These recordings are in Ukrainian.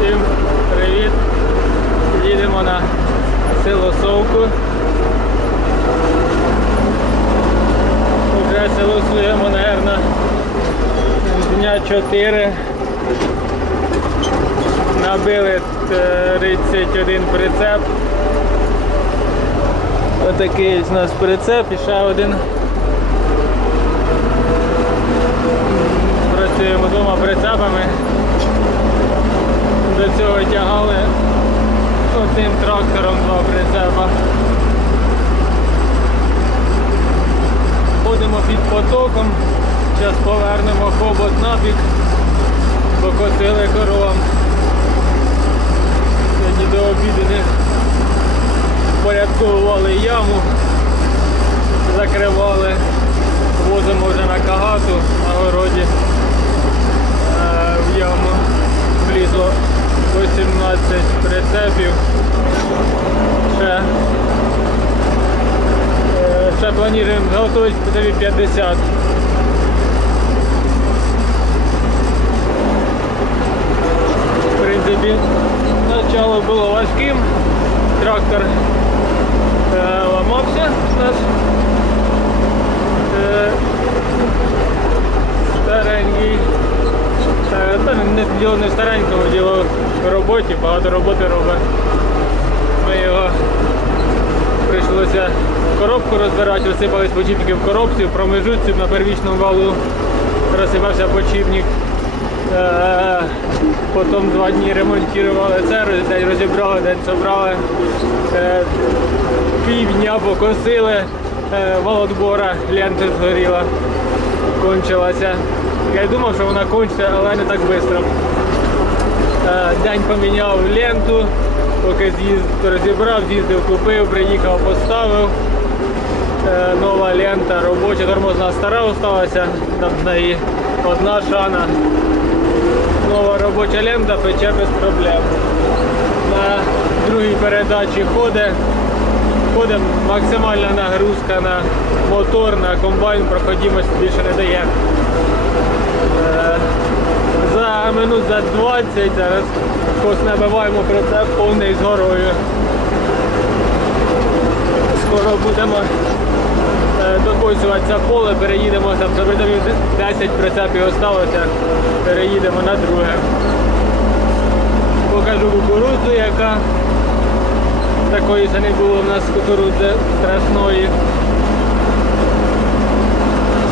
Всім привіт! Їдемо на село Совку. Вже село своєму, мабуть, дня 4. Набили 31 прицеп. Отакий у нас прицеп і ще один. Працюємо двома прицепами. Цього тягали. Одним трактором два прицепа. Ходимо під потоком, зараз повернемо хобот на бік, покосили коровам. Сьогодні до обіду не порядковували яму, закривали, возимо вже на кагату на городі. Е, в яму. Влізло 18 прицепів. Ще, е, ще плануємо заготовити тобі 50. В принципі, начало було важким. Трактор е, ламався наш. Е, старенький. Та, не не в багато роботи робить. Ми його прийшлося коробку розбирати, розсипались почіпники в коробці, в промежутці на первічному валу розсипався почіпник. Е, Потім два дні ремонтували це, день розібрали, день собрали. Е, Півдня покосили, е, володбора, лента згоріла, кончилася. Я думав, що вона кончиться, але не так швидко. Е, День поміняв ленту, поки з'їзд розібрав, з'їздив, купив, приїхав, поставив. Е, Нова лента, робоча, тормозна стара осталася, там з неї одна шана. Нова робоча лента пече без проблем. На другій передачі ходить. Ходить максимальна нагрузка на мотор, на комбайн, проходимості більше не дає. Минут за 20 зараз кос набиваємо прицеп повний з горою. Скоро будемо е, це поле, переїдемо там, забрали 10 прицепів осталося, переїдемо на друге. Покажу кукурудзу, яка такої ще не було в нас кукурудзи страшної.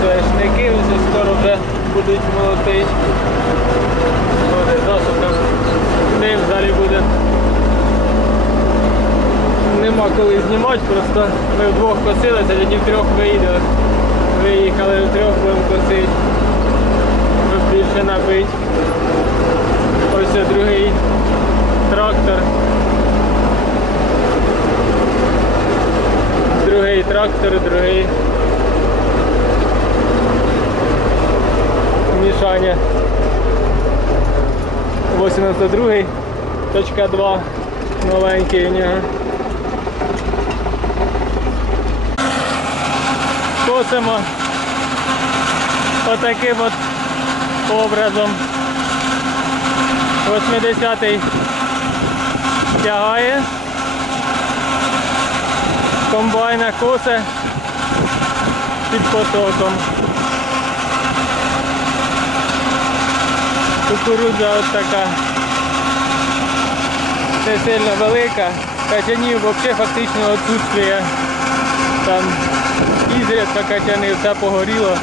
Соняшники скоро вже будуть молотить. Буде засуха. Дим взагалі буде. Нема коли знімати, просто ми вдвох косили, сьогодні втрьох виїдемо. Виїхали втрьох, будемо косити. Щоб більше набити. Ось другий трактор. Другий трактор, другий мішання. 82 точка 2 новенький у нього. Косимо отаким от образом. 80-й тягає. Комбайна косе під потоком. Кукурудза от така. Не сильно велика. Качанів взагалі фактично відсутствує. Там ізрядка качани, все погоріло.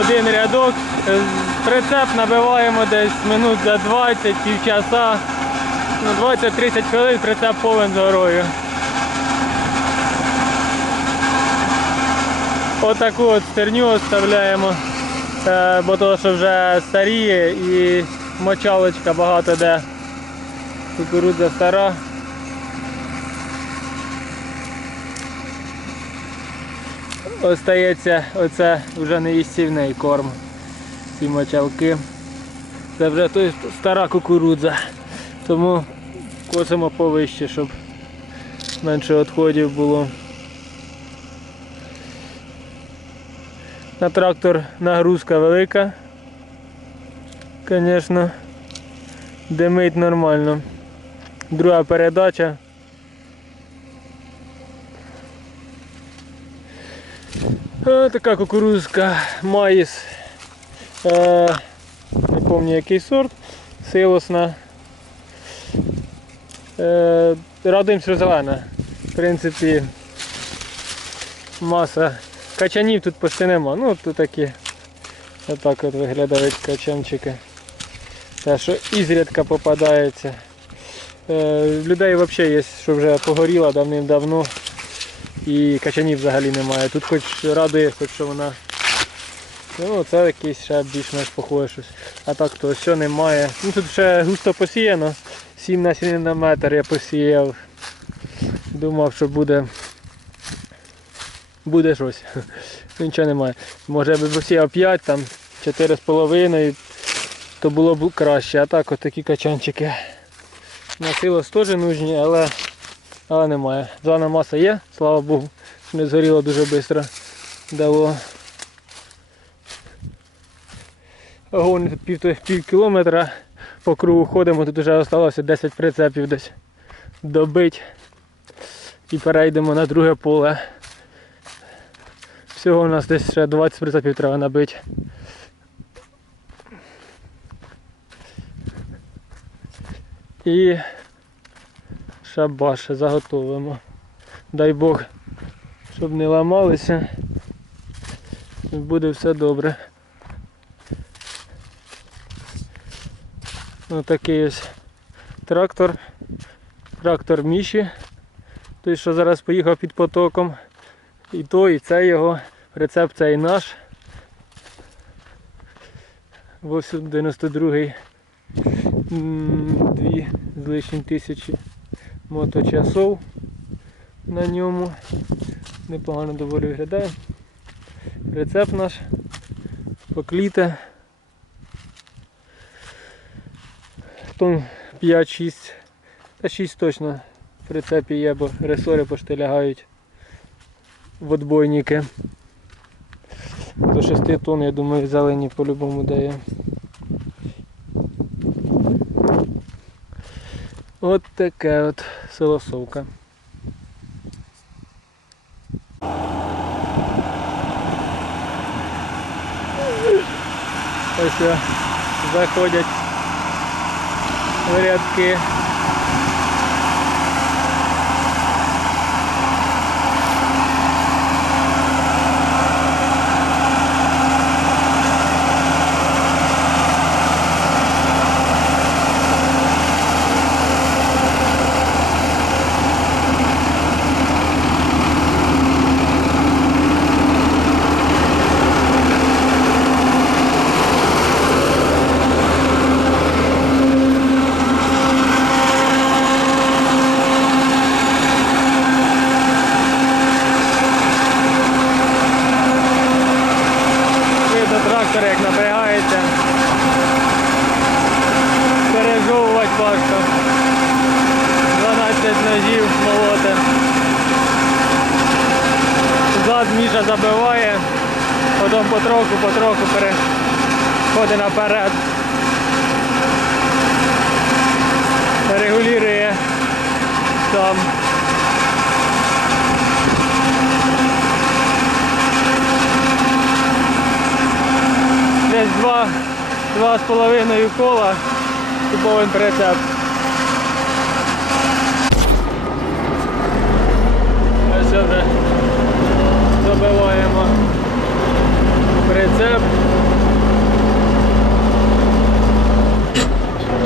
Один рядок. Прицеп набиваємо десь минут за 20, півчаса. Ну, 20-30 хвилин прицеп повен з горою. Отаку от стерню оставляємо, е, бо то, що вже старіє і мочалочка багато де. Кукурудза стара. Остається оце вже неїстівний корм. Ці мочалки. Це вже той стара кукурудза. Тому косимо повище, щоб менше відходів було. На трактор нагрузка велика. Звісно, димить нормально. Друга передача. Е, така кукурузка, маїс. Не пам'ятаю який сорт. Силосна. Е, радуємося, що. В принципі, маса качанів тут почти нема. Ну тут такі отак от виглядають качанчики. Те, що ізрідка попадається. Е, людей взагалі є, що вже погоріла давним-давно. І качанів взагалі немає. Тут хоч радує, хоч що вона. Ну, це якийсь ще більш-менш похоже щось. А так то все немає. Ну тут ще густо посіяно. 7 на 7 на метр я посіяв. Думав, що буде. Буде щось. Нічого немає. Може я би посіяв 5, там 4,5, то було б краще. А так от такі качанчики. На силос теж нужні, але, але немає. Зелена маса є, слава Богу, не згоріло дуже швидко. Дало. Огонь пів, пів кілометра по кругу ходимо, тут вже залишилося 10 прицепів десь добить. І перейдемо на друге поле. Всього у нас десь ще 20 прицепів треба набити. І шабаш заготовимо. Дай Бог, щоб не ламалися. Буде все добре. Ось такий ось трактор. Трактор Міші. Той, що зараз поїхав під потоком. І той, і це його. Рецепт цей наш. 92-й. Дві з лишнім тисячі моточасов на ньому. Непогано доволі виглядає. Рецепт наш. Покліте. Тон 5-6. Та 6 точно в прицепі є, бо ресори пошти лягають в отбойники. До 6 тонн, я думаю, зелені по-любому дає. От таке от солосовка. Ось заходять в рядки. Потім потроху, потроху переходить наперед. Регулює сам. Десь два, два з половиною кола повен прицеп. Ось вже забиваємо прицеп.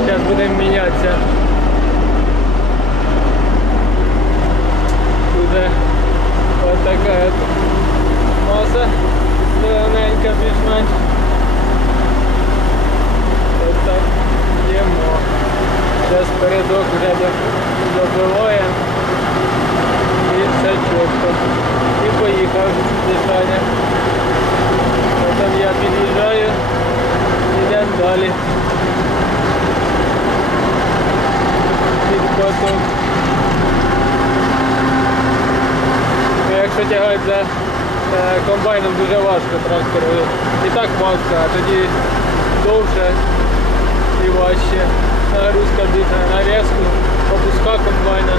Зараз будемо мінятися. Буде ось така от маса зелененька більш-менш. Ось так їмо. Зараз передок вже до- добиває. І все чітко. І поїхав дишання. Потім я під'їжджаю, йдемо далі. Під поток. Ну, Якщо тягати за е, комбайном дуже важко трактор. І так важко, а тоді довше і важче. Нагрузка більша на резку, опуска комбайна.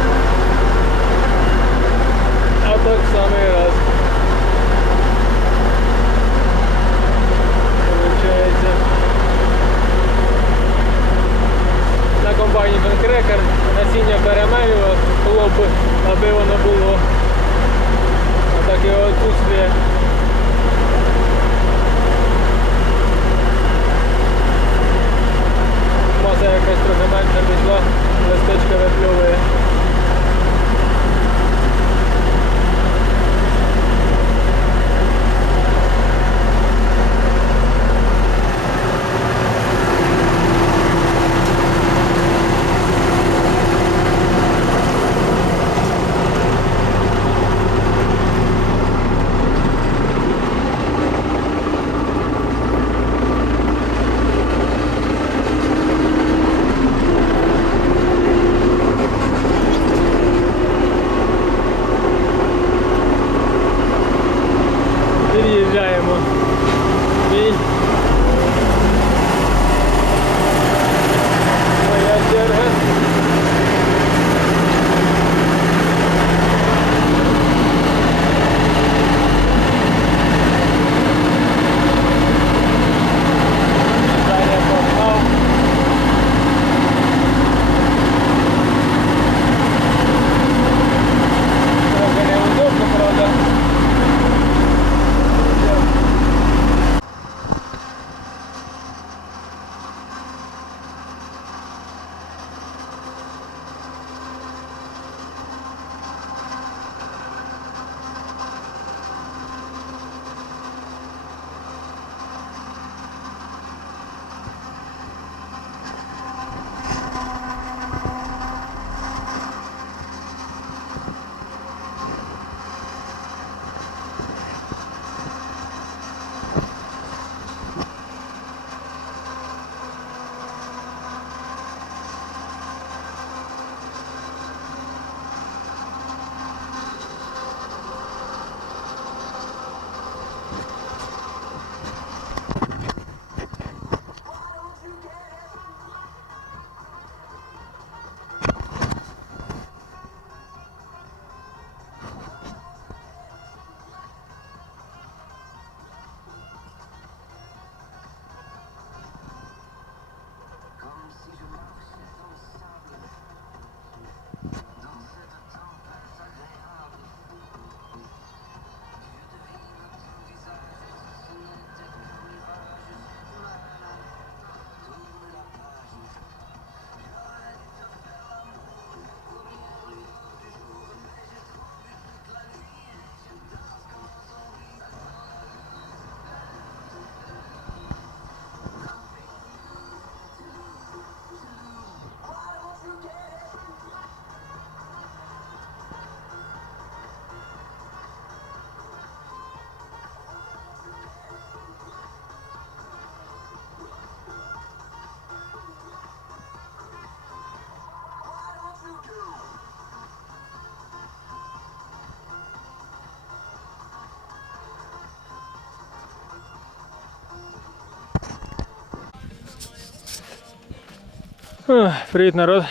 Ох, Привіт, народ.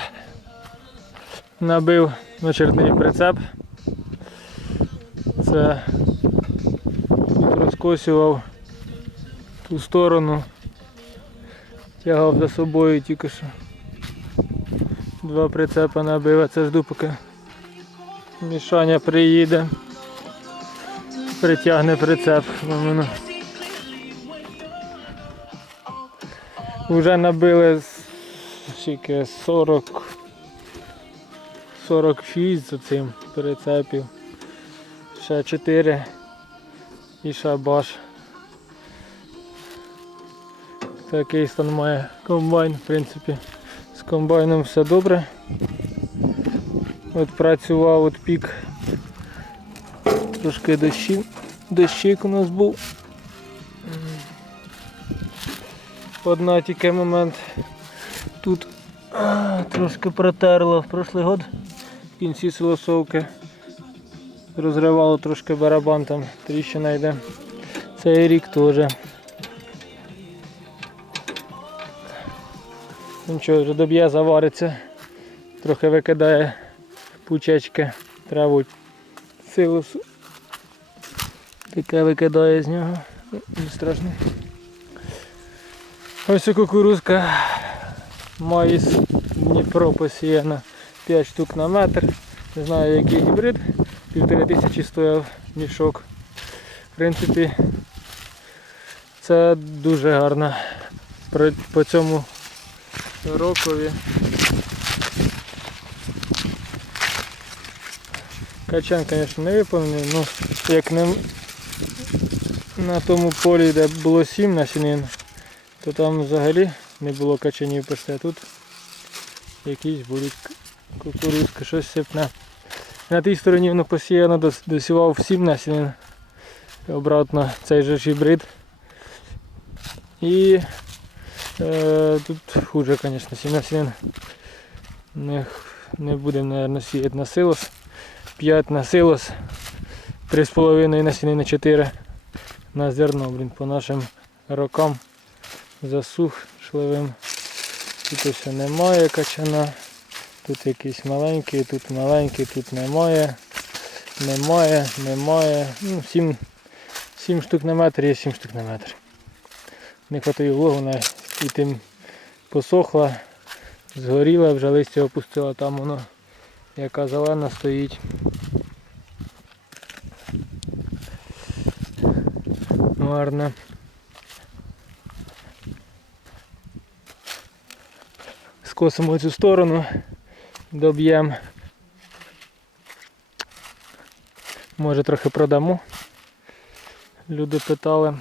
Набив очередний прицеп. Це тут розкосював ту сторону. Тягав за собою тільки що. Два прицепа набив, а це жду поки Мішаня приїде. Притягне прицеп. Уже набили скільки 40 46 за цим прицепів. Ще 4 і шабаш. Такий стан має комбайн, в принципі. З комбайном все добре. От працював от пік. Трошки дощів. Дощик у нас був. Одна тільки момент тут трошки протерло в прошлий год в кінці силосовки розривало трошки барабан там, тріщина йде. Цей рік теж. Нічого, вже доб'є, завариться, трохи викидає пучечки, траву силосу. Таке викидає з нього. Страшно. Ось кукурузка Маїс Дніпро посіяна 5 штук на метр. Не знаю який гібрид. Півтори тисячі стояв мішок. В принципі, це дуже гарно. По цьому рокові. Качан, звісно, не виповнений, ну як не на тому полі, де було 7 насінин, то там взагалі не було качанів пусте. Тут якісь будуть кукурузки, щось сипне. На тій стороні воно посіяно досівав 7 насінин. Обратно цей же гібрид. І е, тут хуже, звісно, 7 насінин. Не, не будемо, мабуть, сіяти на силос. 5 на силос, 3,5 насінин на 4 на зерно, блін, по нашим рокам засушливим. Тут ось немає качана. Тут якийсь маленький, тут маленький, тут немає. Немає, немає. Ну, 7, 7 штук на метр є 7 штук на метр. Не хватає вологу, вона і тим посохла, згоріла, вже листя опустила, там воно яка зелена стоїть. Гарно. Скосимо цю сторону, доб'ємо. Може трохи продамо. Люди питали.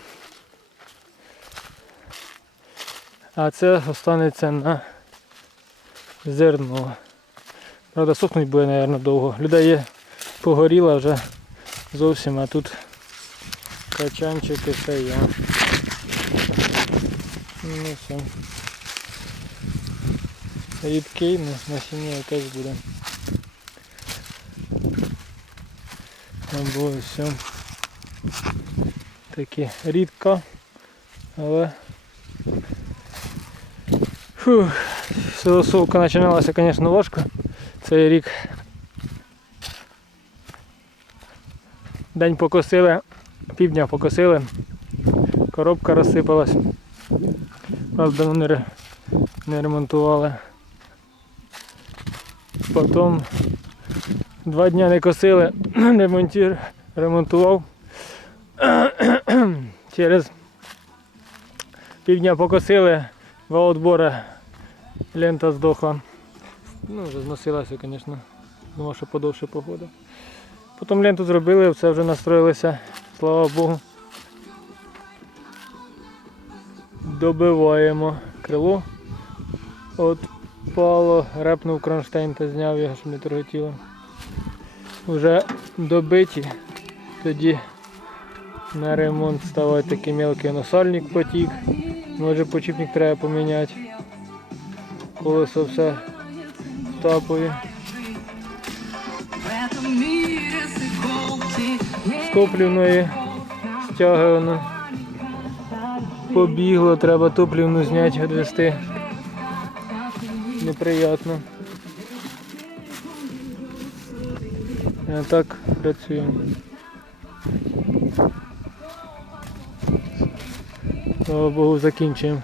А це останеться на зерно. Правда, сохнуть буде, мабуть, довго. Людей є погоріла вже зовсім, а тут качанчики все є. Ну все. Рідкий, насіння якесь буде. Було все. Таке рідко, але Фух, силосовка починалася, звісно, важко. Цей рік день покосили, півдня покосили, коробка розсипалась. Правда, ну, не ремонтували. Потім два дня не косили, ремонтір ремонтував. Через півдня покосили, два отбори лента здохла. Ну, вже зносилася, звісно. Думав, що подовше погода. Потім ленту зробили, все вже настроїлися, слава Богу. Добиваємо крило. От пало, репнув кронштейн та зняв його, щоб не торготіло. Вже добиті, тоді на ремонт ставить такий мелкий носальник потік. Може почіпник треба поміняти. Колесо все тапує. З топлівної стяги побігло, треба топлівну зняти, відвести. Неприятно. А так працюємо. Слава Богу, закінчуємо.